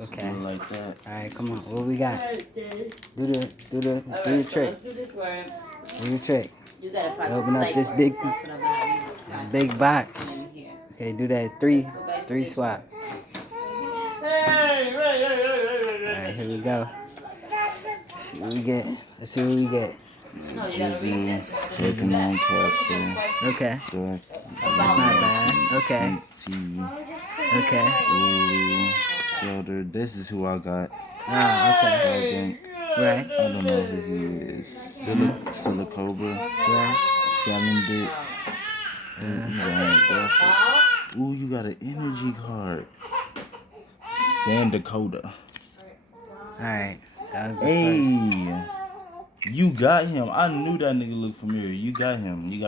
Okay. Do it like that. All right, come on. What we got? Do the trick. Do this word. Do the trick. You gotta practice Open up this safe big, words. That's what I'm gonna this big box. in here. Okay, do that three swap. All right, here we go. Let's see what we get. Let's see what we get. No, you gotta read Jizzle, this. Pokemon capture, Okay, Dark, that's not bad. Okay, T, okay. Ooh, Shoulder. This is who I got. Ah, okay. I think. Right, I don't know who he is. Silicobra, right. Salamandit. Ooh, you got an energy card. Sandakota. All right, that was the first. Hey, you got him. I knew that nigga looked familiar. You got him. You got